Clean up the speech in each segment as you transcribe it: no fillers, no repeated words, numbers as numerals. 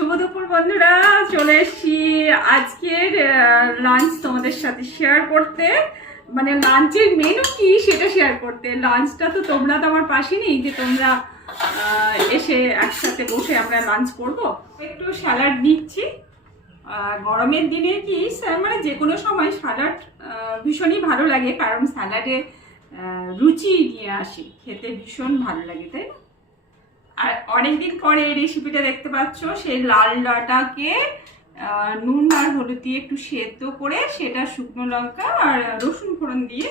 শুভ দুপুর বন্ধুরা, চলে এসেছি আজকের লাঞ্চ তোমাদের সাথে শেয়ার করতে। মানে লাঞ্চের মেনু কি সেটা শেয়ার করতে। লাঞ্চটা তো তোমরা তো আমার পাশে নেই যে তোমরা এসে একসাথে বসে আমরা লাঞ্চ করব। একটু স্যালাড দিচ্ছি। গরমের দিনে কি মানে যে কোনো সময় স্যালাড ভীষণই ভালো লাগে, কারণ স্যালাডে রুচি নিয়ে আসে, খেতে ভীষণ ভালো লাগে, তাই না? আর অনেকদিন পরে এই রেসিপিটা দেখতে পাচ্ছ। সেই লাল ডাঁটাকে নুন আর হলুদ দিয়ে একটু সেদ্ধ করে সেটা শুকনো লঙ্কা আর রসুন ফোড়ন দিয়ে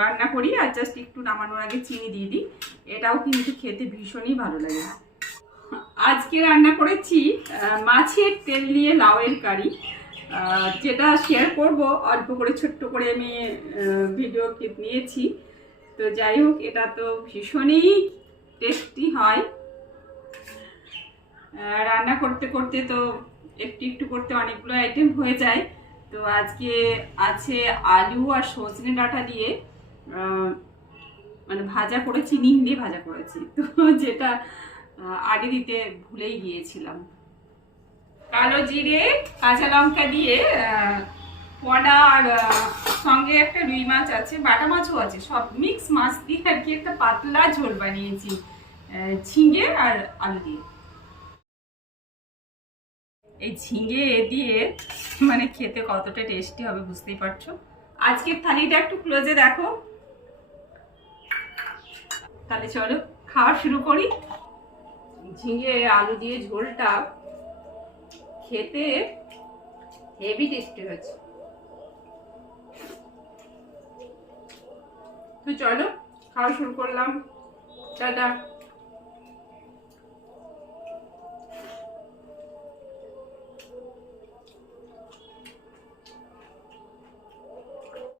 রান্না করি, আর জাস্ট একটু নামানোর আগে চিনি দিয়ে দিই। এটাও কিন্তু খেতে ভীষণই ভালো লাগে। আজকে রান্না করেছি মাছের তেল দিয়ে লাউয়ের কারি, যেটা শেয়ার করব অল্প করে, ছোট্ট করে আমি ভিডিও ক্লিপ নিয়েছি। তো যাই হোক, এটা তো ভীষণই টেস্টি হয়। রান্না করতে করতে তো একটু একটু করতে অনেকগুলো আইটেম হয়ে যায়। তো আজকে আছে আলু আর সজনে ডাঁটা দিয়ে মানে ভাজা করেছি, নিম দিয়ে ভাজা করেছি, তো যেটা আগে দিতে ভুলেই গিয়েছিলাম। কালো জিরে, কাঁচা লঙ্কা দিয়ে পোনা, আর সঙ্গে একটা রুই মাছ আছে, বাটা মাছও আছে, সব মিক্স মাছ দিয়ে আর কি একটা পাতলা ঝোল বানিয়েছি ঝিঙে আর আলু দিয়ে। এই ঝিঙে দিয়ে মানে খেতে কতটা টেস্টি হবে বুঝতেই পারছো। আজকের থালিটা একটু ক্লোজে দেখো। তাহলে চলো খাওয়া শুরু করি। ঝিঙে আলু দিয়ে ঝোলটা খেতে হেভি টেস্টি হয়েছে। তো চলো খাওয়া শুরু করলাম। টাটা।